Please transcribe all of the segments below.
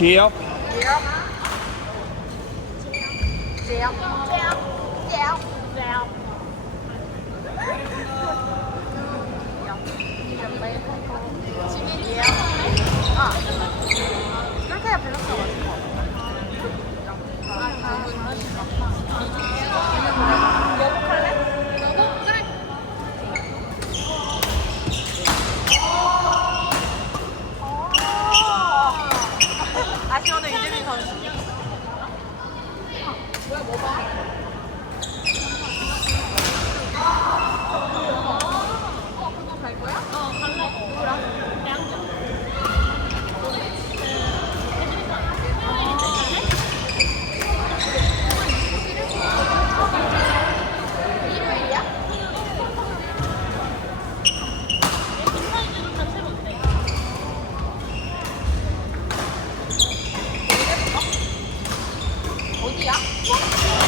Chill. Chéo Chéo Chéo Chéo Chéo 지민이에요? 아 그렇게 해야 밸런스가 맞을 것 같아 여복할래? 여복? 그래 아쉬워는 이재민 선수 뭐야 뭐 봐? 어 그거 갈 거야? 어 갈래 누구랑? 일요일이야? 어디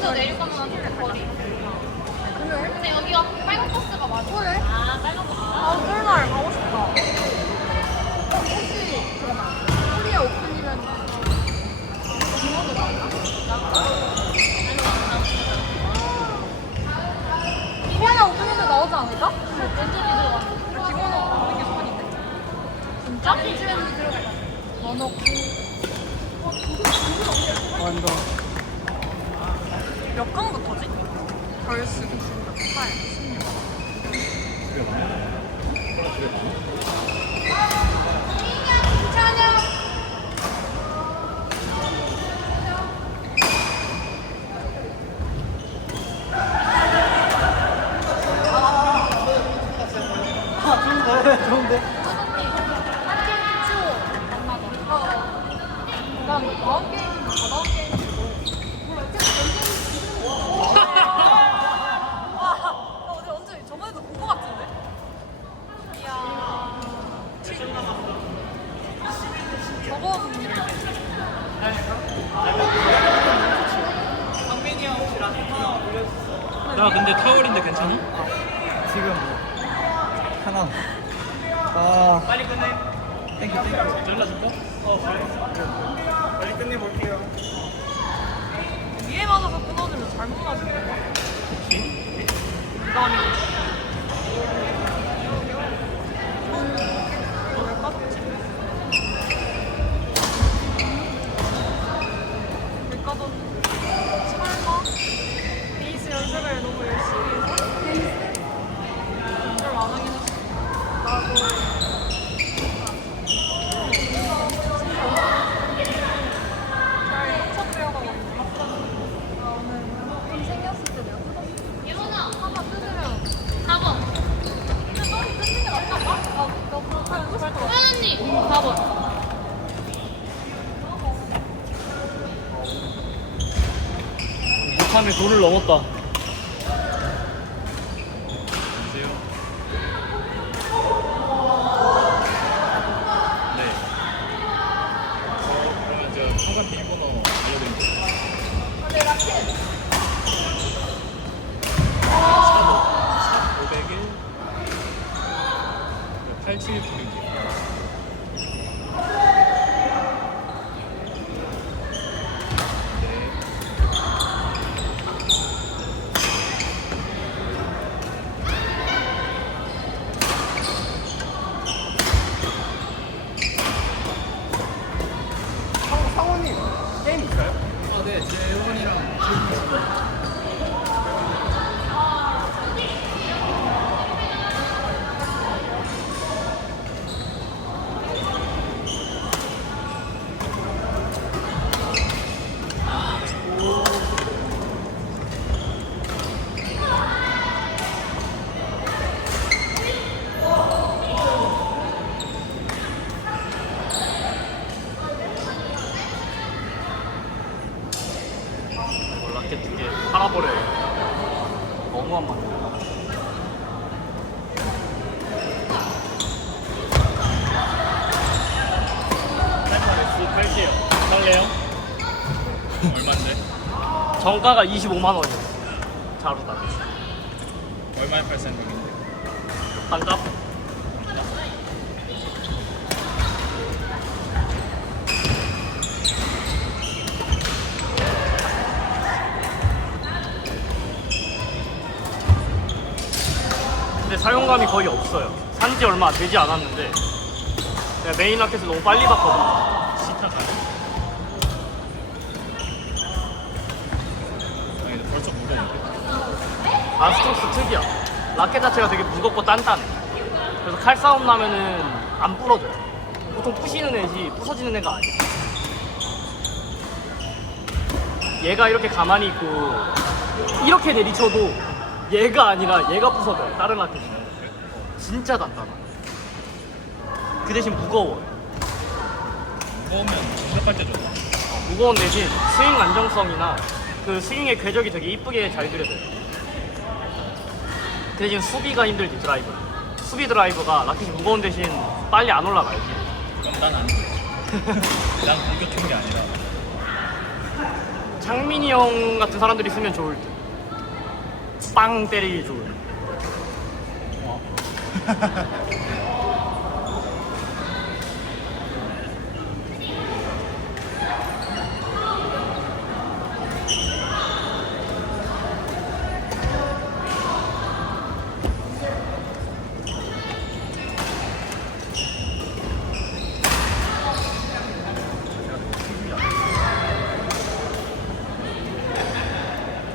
여기서 내릴 거면 거리. 근데 여기가 빨간 버스가 맞아. 그래? 아 빨간 버스. 아, 설날 가고 싶다. 어, 혹시. 코리아 오픈이면 김호도 나오나? 코리아 오픈인데 나오지 않을까? 완전히 들어가. 김호는 없는 게 소원인데. 진짜? 일주일에 들어갈 너너 완전. 몇 강부터지? 결승 8, 16. 찬영! 좋은데? 좋은데? 한팀 치고 만나자. 난 다음 게임은 다다음 게임이고. 몰라, 계속 와, 나 어제 언제 저번에도 본 거 같은데? 이야. 저번 야, 근데 타월인데 괜찮아? 지금 뭐 하나 아 빨리 끝내 땡큐 땡큐 잘라줄까? 빨리 끝내볼게요 위에 맞아서 끊어지면 잘못? 설마? 베이스 연습을 너무 열심히 해서? 연습을 안 하긴 했어. 사람이 돈을 넘었다. 안녕하세요. 네. 어, 그러면 제가 상관 비밀번호 알려드릴게요. 네, 라켓. 샵 501 8796이요. 네. 상원님 게임 있어요? 아, 네. 재원이랑 지금 있습니다. 두개 팔아버려요. 너무한 말. 팔게요. 살래요? 얼마인데? 정가가 25만 원이에요. 자루다. 얼마에 팔 생각인데? 반값? 사용감이 거의 없어요. 산지 얼마 되지 않았는데 내가 메인 라켓을 너무 빨리 봤거든. 시타가 아니 근데 벌써 무거운데? 아스트록스 특이야. 라켓 자체가 되게 무겁고 단단해. 그래서 칼 싸움 나면은 안 부러져요. 보통 부시는 애지 부서지는 애가 아니야. 얘가 이렇게 가만히 있고 이렇게 내리쳐도 얘가 아니라 얘가 부서져요. 다른 라켓이. 진짜 단단해. 그 대신 무거워요. 무거우면 공격할 때 좋아 무거운 대신 스윙 안정성이나 그 스윙의 궤적이 되게 이쁘게 잘 그려져요. 그 대신 수비가 힘들지 드라이브. 수비 드라이브가 라켓이 무거운 대신 빨리 안 올라가요. 그럼 난안 돼. 난 공격한 게 아니라 창민이 형 같은 사람들이 쓰면 좋을 듯. 빵 때리기 좋은.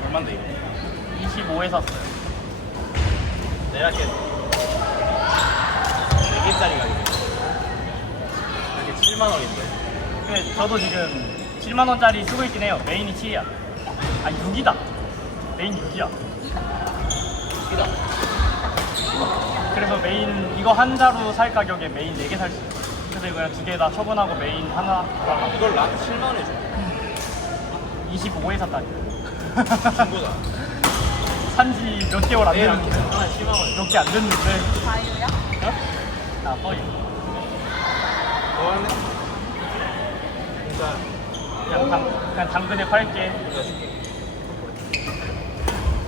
얼 마인데 이거? 25에 샀어요. 내 라켓 4개짜리 가격이야 이게 7만 원인데 근데 저도 지금 7만 원짜리 쓰고 있긴 해요. 메인이 7이야. 아 6이다. 메인 6이야. 이다 그래서 메인 이거 한 자루 살 가격에 메인 4개 살 수 있어요. 그래서 이거 그냥 두 개 다 처분하고 메인 하나 달라고. 이걸 라켓 7만 원에 줘 25에 샀다니. 중고다 산지 몇 개월 안내 라켓 됐는데. 하나에 7만 원몇개 안 됐는데. 자유야? 어? 아, 거의. 뭐하네? 진짜 그냥, 당, 그냥 당근에 팔게.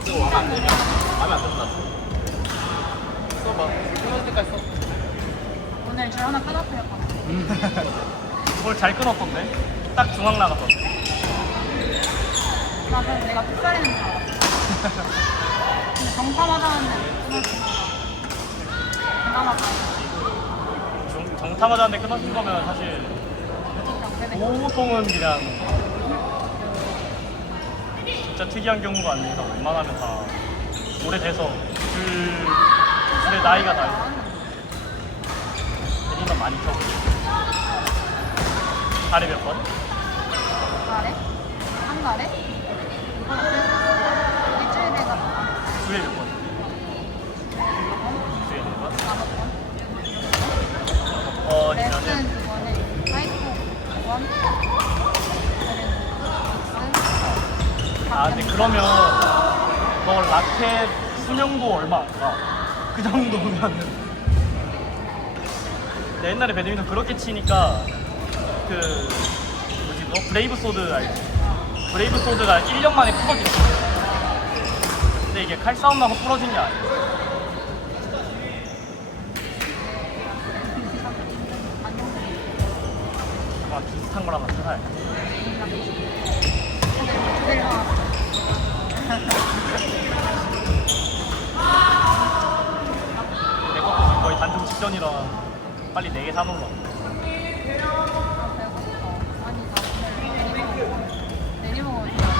이거 마음에 안 들면 마음에 안 든다 써봐 끝날 때까지 써 오늘 줄 하나 끊었어요. 그걸 잘 끊었던데? 딱 중앙 나가서. 나 그래서 내가 풋살이는 줄 알았어. 근데 정탐하자는데. 대단하다. 끊어진 거면 사실 보통은 그냥 진짜 특이한 경우가 아니라 웬만하면 다 오래돼서 줄, 줄의 나이가 다. 대리만 많이 켜고. 달에 몇 번? 달에? 한 가다가 주에 몇 번? 주에 네 번? 다섯 번. 번이면은 레슨 두 번에 하이콕 두 번. 아 근데 그러면 너 라켓 수명도 얼마 안 가. 그 정도면은. 내 옛날에 배드민턴 그렇게 치니까 그 뭐지 너 브레이브 소드 알지? 브레이브 소드가 1년 만에 부러졌어. 근데 이게 칼싸움 나고 부러진 게 아니야. 아마 비슷한 거랑 같은 살. 내 것도 거의 단종 직전이라 빨리 4개 사놓으려.